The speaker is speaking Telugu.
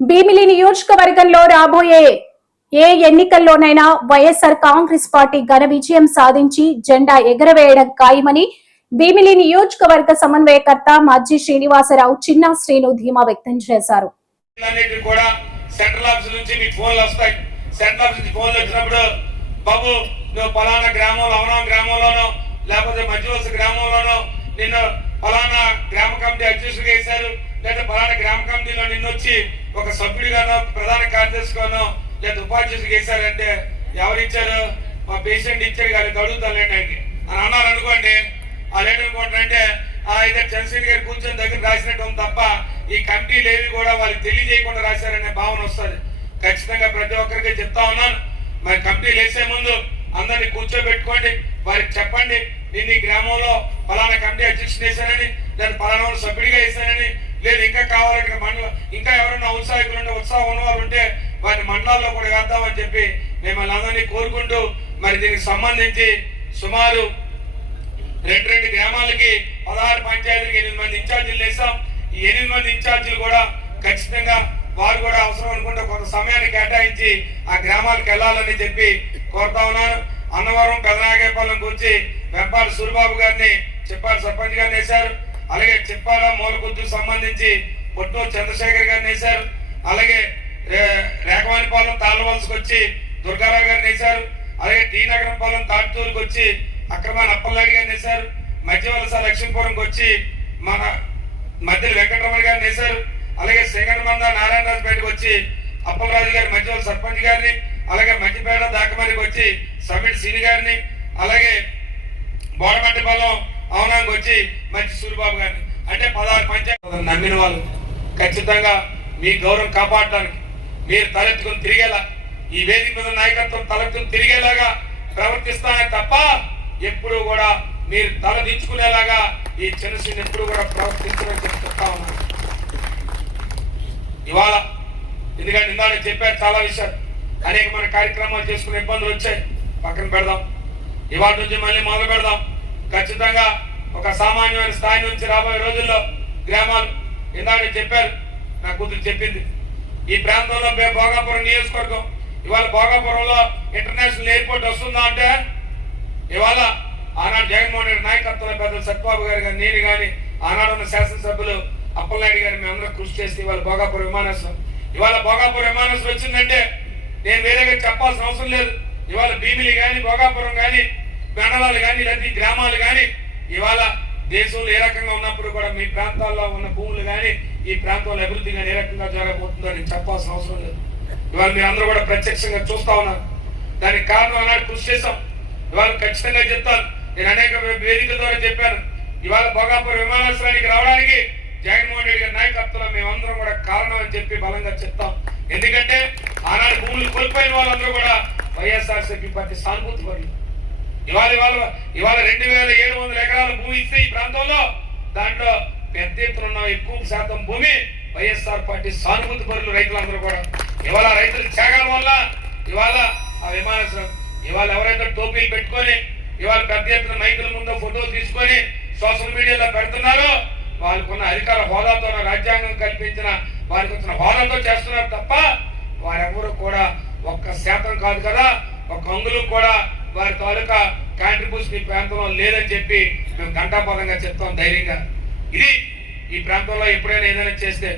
భీమిలి నియోజకవర్గంలో రాబోయే ఏ ఎన్నికల్లోనైనా వైఎస్ఆర్ కాంగ్రెస్ పార్టీ ఘన విజయం సాధించి జెండా ఎగరవేయడం ఖాయమని భీమిలి నియోజకవర్గ సమన్వయకర్త మజ్జి శ్రీనివాసరావు చిన్న శ్రీను ధీమా వ్యక్తం చేశారు. బాబు నువ్వు పలానా గ్రామంలో అవనా గ్రామంలోనో లేకపోతే మధ్యవలస గ్రామంలోనో నిన్ను పలానా గ్రామ కమిటీ అధ్యక్షుడిగా వేశారు, లేదా పలానా గ్రామ కమిటీలో నిన్ను వచ్చి ఒక సభ్యుడిగానో ప్రధాన కార్యదర్శిగానో లేదా ఉపాధ్యక్షుడిగా వేశారంటే ఎవరు ఇచ్చారు? మా పేషెంట్ ఇచ్చారు కానీ అడుగుతాను లేండి అని అన్నారు అనుకోండి. వాళ్ళు ఏంటనుకుంటారంటే ఇదే చంద్రశేఖర్ గారు కూర్చొని దగ్గర రాసినట్టు తప్ప ఈ కమిటీలు ఏవి కూడా వాళ్ళకి తెలియజేయకుండా రాశారనే భావన వస్తుంది. ఖచ్చితంగా ప్రతి ఒక్కరికి చెప్తా ఉన్నాను, మరి కమిటీలు వేసే ముందు అందరినీ కూర్చోబెట్టుకోండి, వారికి చెప్పండి నేను ఈ గ్రామంలో పలానా కమిటీ అధ్యక్షుడు వేశానని, లేదా పలానా సభ్యుడిగా వేశానని, లేదు ఇంకా కావాలంటే మండలం ఇంకా ఎవరైనా ఉత్సాహికులు ఉంటే ఉత్సాహం ఉన్న వాళ్ళు ఉంటే వారిని మండలాల్లో కూడా వేద్దామని చెప్పి మిమ్మల్ని అందరినీ కోరుకుంటూ మరి దీనికి సంబంధించి సుమారు రెండు గ్రామాలకి 16 పంచాయతీలకి 8 మంది ఇన్ఛార్జీలు వేసాం. ఈ 8 మంది ఇన్ఛార్జీలు కూడా ఖచ్చితంగా వారు కూడా అవసరం అనుకుంటే కొంత సమయాన్ని కేటాయించి ఆ గ్రామాలకు వెళ్ళాలని చెప్పి కోరుతా ఉన్నాను. అన్నవరం పెదనాగేపాలెం గురించి వెంపాల సూరిబాబు గారిని చెప్పాలి సర్పంచ్ గారిని వేశారు. అలాగే చెప్పాల మూలకొద్దుకు సంబంధించి పొట్టూరు చంద్రశేఖర్ గారిని వేశారు. అలాగే రేఖవానిపాలెం తాళ్ళవలసకు వచ్చి దుర్గారావు గారిని వేశారు. అలాగే టీ నగరంపాలెం తాటూరుకు వచ్చి అక్రమాన్ అప్పలనాయుడు గారిని వేశారు. మధ్యవలస లక్ష్మీపురంకి వచ్చి మన మధ్యలో వెంకటరమణ గారిని వేశారు. అలాగే సింగనమంద నారాయణరాజుపేటకు వచ్చి అప్పలరాజు గారి మధ్యలో సర్పంచ్ గారిని, అలాగే మధ్యపేట దాకమరికి వచ్చి సమిట్ సీని గారిని, అలాగే బోడమట్టిపాలెం అవనానికి వచ్చి మంచి సూరిబాబు గారిని, అంటే 16 పంచాయతీలు నమ్మిన వాళ్ళు ఖచ్చితంగా మీ గౌరవం కాపాడటానికి మీరు తలెత్తుకుని తిరిగేలా ఈ వేదిక మీద నాయకత్వం తలెత్తుకుని తిరిగేలాగా ప్రవర్తిస్తానే తప్ప ఎప్పుడు కూడా మీరు తల దించుకునేలాగా ఈ చిన్నసీని ఎప్పుడు కూడా ప్రవర్తించమని చెప్తా ఉన్నాను. ఇవాళ ఎందుకంటే ఇందాక చెప్పారు చాలా విషయాలు, అనేక మన కార్యక్రమాలు చేసుకునే ఇబ్బందులు వచ్చాయి, పక్కన పెడదాం. ఇవాళ నుంచి మళ్ళీ మొదలు పెడదాం. ఖచ్చితంగా ఒక సామాన్యమైన స్థాయి నుంచి రాబోయే రోజుల్లో గ్రామాలు ఇందాక చెప్పారు, నా కూతురు చెప్పింది, ఈ ప్రాంతంలో భోగాపురం నియోజకవర్గం ఇవాళ భోగాపురంలో ఇంటర్నేషనల్ ఎయిర్పోర్ట్ వస్తుందా అంటే ఇవాళ ఆనాడు జగన్మోహన్ రెడ్డి నాయకత్వంలో పెద్దలు సత్యబాబు గారు కానీ నేను కానీ ఆనాడు ఉన్న శాసనసభ్యులు అప్పలనాయుడు గారు మేమందరం కృషి చేస్తే ఇవాళ భోగాపురం విమానాశ్రయం ఇవాళ భోగాపురం విమానాశ్రయం వచ్చిందంటే నేను వేరేగా చెప్పాల్సిన అవసరం లేదు. ఇవాళ భీమిలి కానీ భోగాపురం కానీ మండలాలు కానీ లేదా గ్రామాలు కానీ ఇవాళ దేశంలో ఏ రకంగా ఉన్నప్పుడు కూడా మీ ప్రాంతాల్లో ఉన్న భూములు కానీ ఈ ప్రాంతంలో అభివృద్ధి కానీ ఏ రకంగా జరగబోతుందో నేను చెప్పాల్సిన అవసరం లేదు. ఇవాళ మీరు అందరూ కూడా ప్రత్యక్షంగా చూస్తా ఉన్నారు. దానికి కారణం ఆనాడు కృషి చేశాం. ఇవాళ ఖచ్చితంగా చెప్తాను, నేను అనేక వేదికల ద్వారా చెప్పాను, ఇవాళ భోగాపురం విమానాశ్రయానికి రావడానికి జగన్మోహన్ రెడ్డి గారి నాయకత్వంలో మేమందరం కూడా కారణం అని చెప్పి బలంగా చెప్తాం. ఎందుకంటే ఆనాడు భూములు కోల్పోయిన వాళ్ళందరూ కూడా వైఎస్ఆర్సీపీ పార్టీ సానుభూతి పరులు. ఇవాళ 2700 ఎకరాల భూమి ఇస్తే ఈ ప్రాంతంలో దాంట్లో పెద్ద ఎత్తున ఉన్న ఎక్కువ శాతం భూమి వైఎస్ఆర్ పార్టీ సానుభూతి పరులు రైతులందరూ కూడా. ఇవాళ రైతుల త్యాగాల వల్ల ఇవాళ ఆ విమానాశ్రయం ఇవాళ ఎవరైతే టోపీలు పెట్టుకొని ఇవాళ పెద్ద ఎత్తున మైకుల ముందు ఫోటోలు తీసుకొని సోషల్ మీడియాలో పెడుతున్నారో వాళ్ళకున్న అధికార హోదాతో రాజ్యాంగం కల్పించిన వారికి వచ్చిన హోదాతో చేస్తున్నారు తప్ప వారెవరు కూడా 1% కాదు కదా, 1 అంగుళం కూడా వారి తాలూకా కాంట్రిబ్యూషన్ ఈ ప్రాంతంలో లేదని చెప్పి మేము ఘంటాపదంగా చెప్తాం ధైర్యంగా. ఇది ఈ ప్రాంతంలో ఎప్పుడైనా ఏదైనా చేస్తే